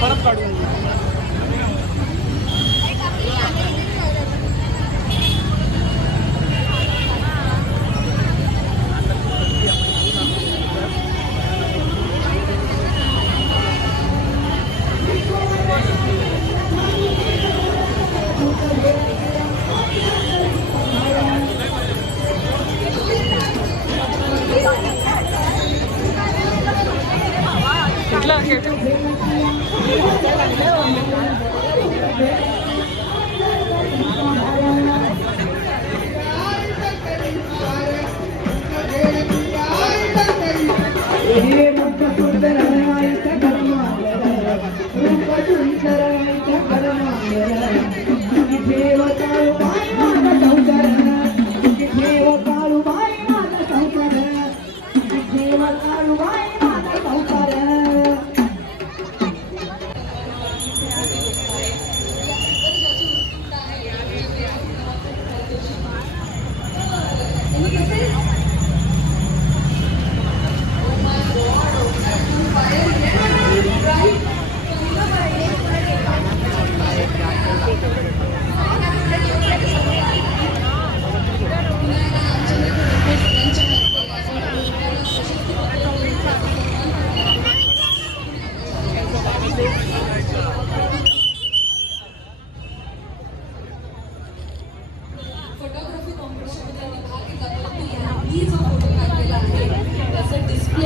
परत काढून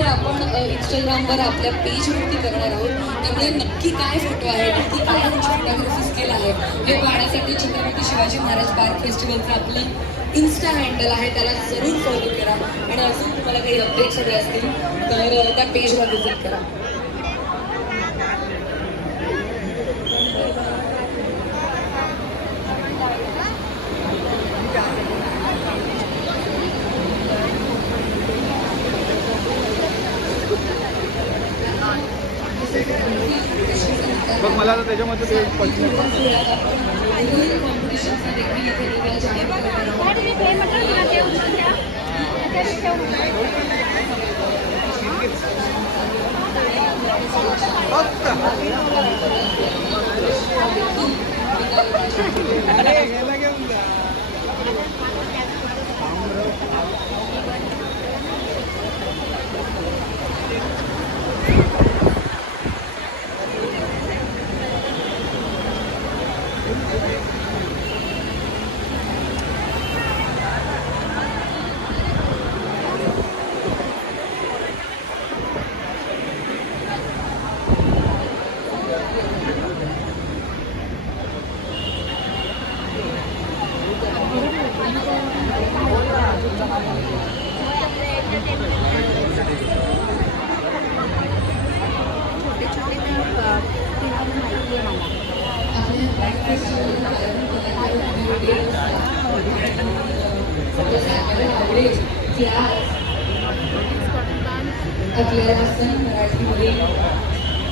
इंस्टाग्रामवर आपल्या पेजवरती करणार आहोत. त्यामुळे नक्की काय फोटो आहे, नक्की काय फोटोग्राफी स्किल आहे हे पाहण्यासाठी छत्रपती शिवाजी महाराज पार्क फेस्टिवलचं आपलं इन्स्टा हँडल आहे, त्याला जरूर फॉलो करा. आणि अजून तुम्हाला काही अपडेट्स हवे असतील तर त्या पेजला व्हिजिट करा. बघ मला त्याच्यामध्ये ते आपल्याला मराठीमध्ये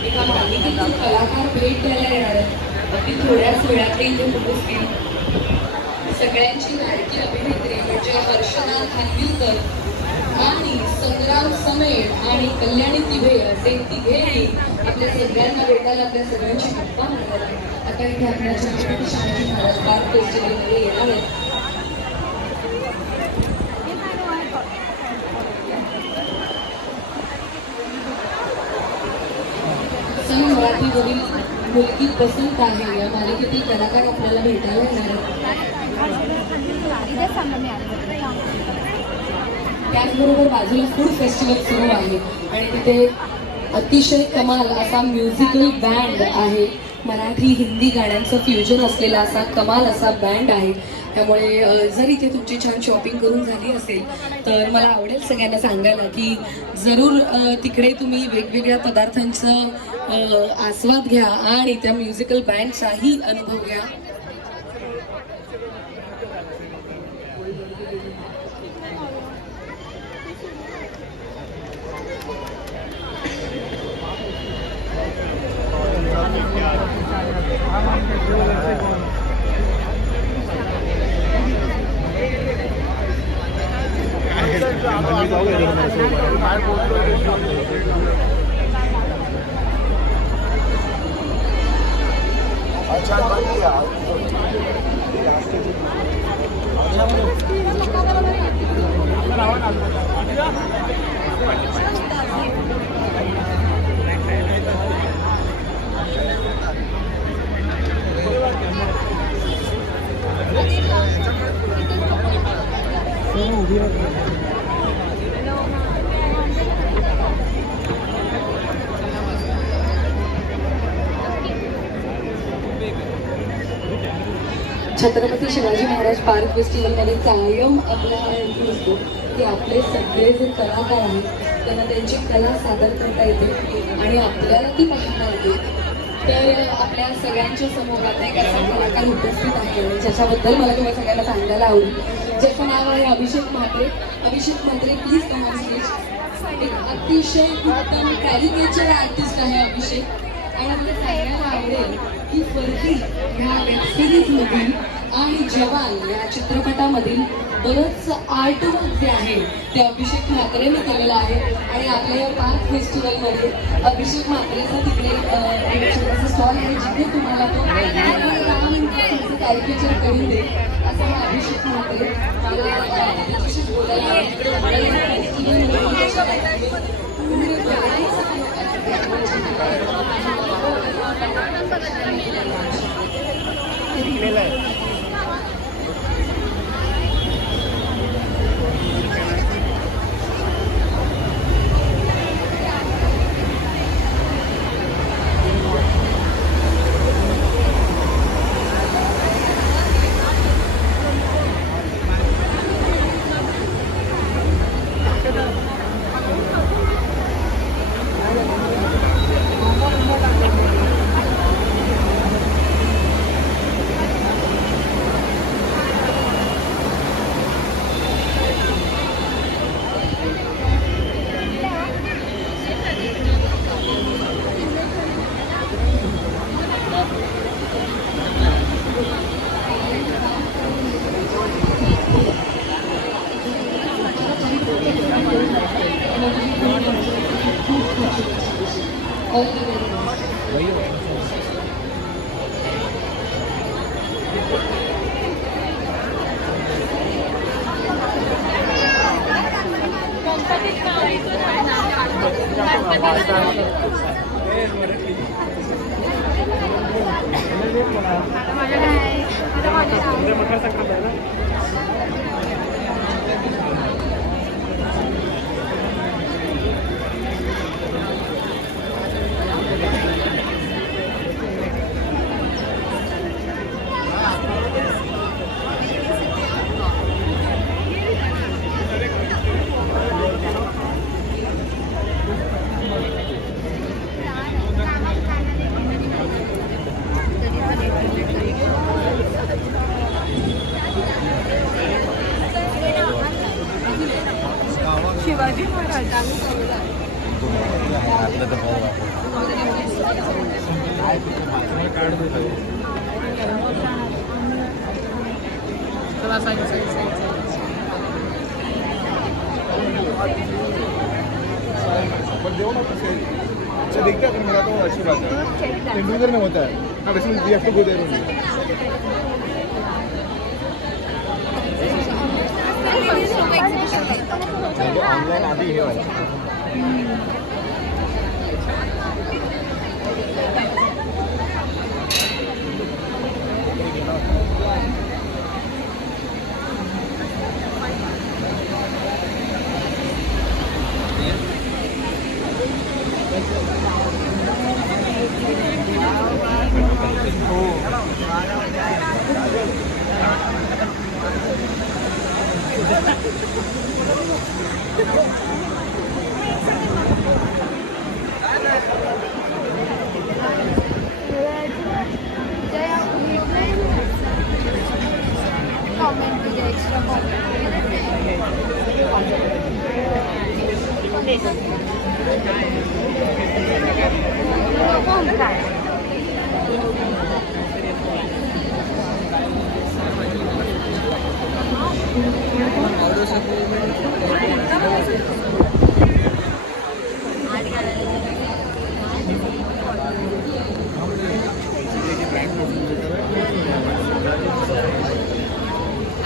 एका मालिकेतून कलाकार भेट द्यायला येणार आहेत. अगदी थोड्याच वेळात ते इथे पोहोचतील. सगळ्यांची लाडकी अभिनेत्री म्हणजे हर्षदा खानविलकर आणि संग्राम समेट आणि कल्याणी तिघे असे तिघेही आपल्या सगळ्यांना भेटायला आपल्या सगळ्यांची गप्पा मारणार आहेत. आता इथे आपल्या छत्रपती शिवाजी महाराज पार्क फेस्टिवलमध्ये येणार आहेत. मराठीवरील मुलगी पसंत आहे या मालिकेतील कलाकार आपल्याला भेटायला येणार त्याचबरोबर बाजूला फूड फेस्टिवल सुरू आहे आणि तिथे अतिशय कमाल असा म्युझिकल बँड आहे. मराठी हिंदी गाण्यांचं फ्युजन असलेला असा कमाल असा बँड आहे त्यामुळे जर इथे तुमची छान शॉपिंग करून झाली असेल तर मला आवडेल सगळ्यांना सांगायला की जरूर तिकडे तुम्ही वेगवेगळ्या पदार्थांचं आस्वाद घ्या आणि त्या म्युझिकल बँडचाही अनुभव घ्या. छत्रपती शिवाजी महाराज पार्क फेस्टिवलमध्ये कायम आपला हेतू असतो की आपले सगळे जे कलाकार आहेत त्यांना त्यांची कला सादर करता येते आणि आपल्याला ती पाहता येते. तर आपल्या सगळ्यांच्या समोर आता एक असा कलाकार उपस्थित आहे ज्याच्याबद्दल मला तुम्हाला सगळ्यांना सांगायला आवडेल, ज्याचं नाव आहे Abhishek Mhatre. Abhishek Mhatre please come on stage. एक अतिशय उत्तम कॅरिकेचर आर्टिस्ट आहे अभिषेक आणि आपल्याला सांगायला आवडेल की फर्जी ह्या वेबसिरीजमधील आणि जवान या चित्रपटामधील बरंच आर्टवर्क जे आहे ते अभिषेक म्हात्रेने केलेलं आहे आणि आपल्या या पार्क फेस्टिवलमध्ये अभिषेक म्हात्रेचा तिकडे एक छोटासा स्टॉल आहे जिथे तुम्हाला तो 10 मिनिटांचं कॅरिकेचर करून दे असं हा अभिषेक म्हात्रे मला त्याच्याशीच बोलायला शिवाजी महाराज अच्छा देखते हैं मेरा तो अच्छी बात है. इंडिविजुअल में होता है ना, वैसे we have to go there only. Online आधी हे वाला हो. कॉमेंट तुझे एक्स्ट्रा कॉमेंट काय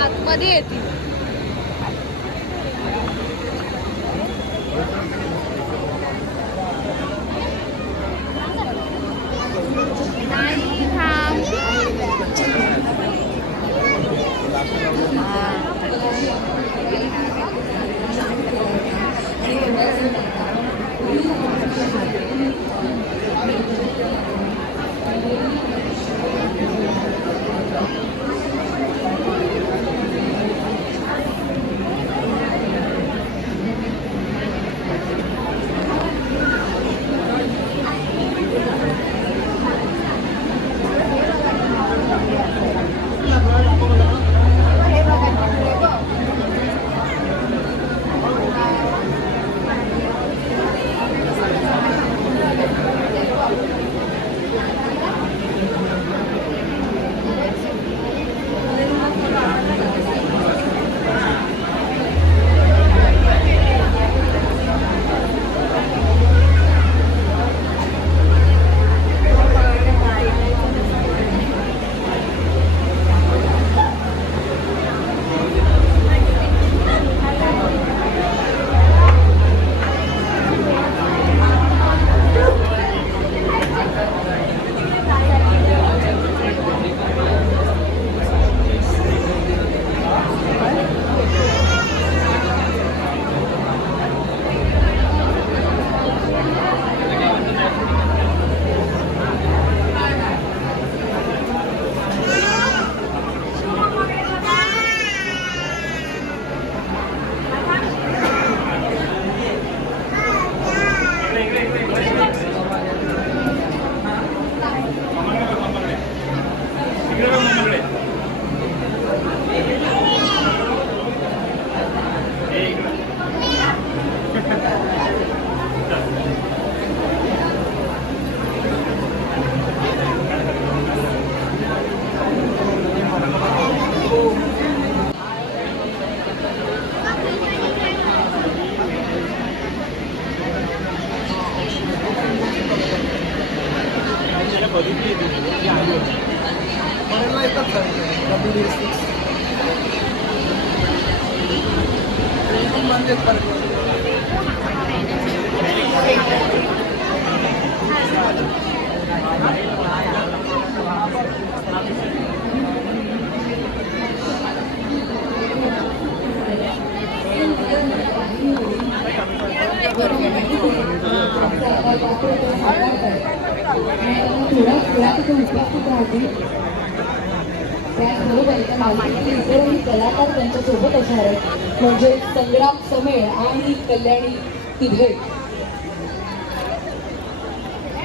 आतमध्ये येते नाही थांब कलाकार त्यांच्यासोबत असणार आहेत म्हणजे संग्राम समेळ आणि कल्याणी तिघे.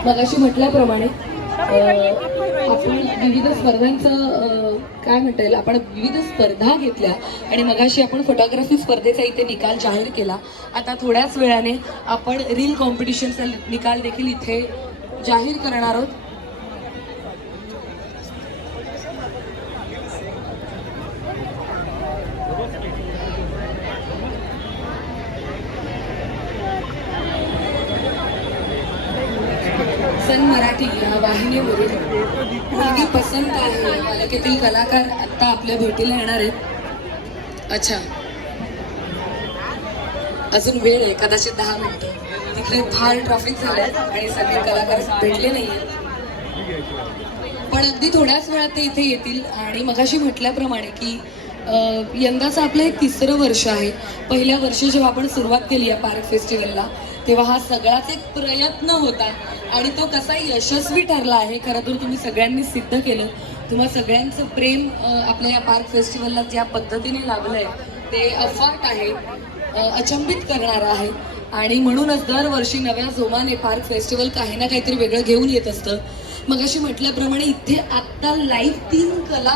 मगाशी म्हटल्याप्रमाणे आपण विविध स्पर्धांचं काय म्हणता येईल, आपण विविध स्पर्धा घेतल्या आणि मगाशी आपण फोटोग्राफी स्पर्धेचा इथे निकाल जाहीर केला. आता थोड्याच वेळाने आपण रील कॉम्पिटिशनचा निकाल देखील इथे जाहीर करणार आहोत. सन मराठी या वाहिनीवरून मुलगी पसंत आहे मालिकेतील कलाकार आता आपल्या भेटीला येणार आहेत. अच्छा, अजून वेळ आहे, कदाचित 10 मिनिटं. तिकडे फार ट्रॅफिक झालंय आणि सगळे कलाकार भेटले नाहीये, पण अगदी थोड्याच वेळात ते इथे येतील. आणि मगाशी म्हटल्याप्रमाणे की यंदाचं आपलं हे 3रं वर्ष आहे. पहिल्या वर्षी जेव्हा आपण सुरुवात केली या पार्क फेस्टिवलला तेव्हा हा सगळाच एक प्रयत्न होता आणि तो कसा यशस्वी ठरला आहे. खरं तर तुम्ही सगळ्यांनी सिद्ध केलं. तुम्हा सगळ्यांचं प्रेम आपल्या या पार्क फेस्टिवलला ज्या पद्धतीने लागलंय ते अफाट आहे, अचंबित करणारं आहे आणि म्हणूनच दरवर्षी नव्या जोमाने पार्क फेस्टिवल काही ना काहीतरी वेगळं घेऊन येत असतं. मगाशी म्हटल्याप्रमाणे इथे आत्ता लाईव्ह 3 कला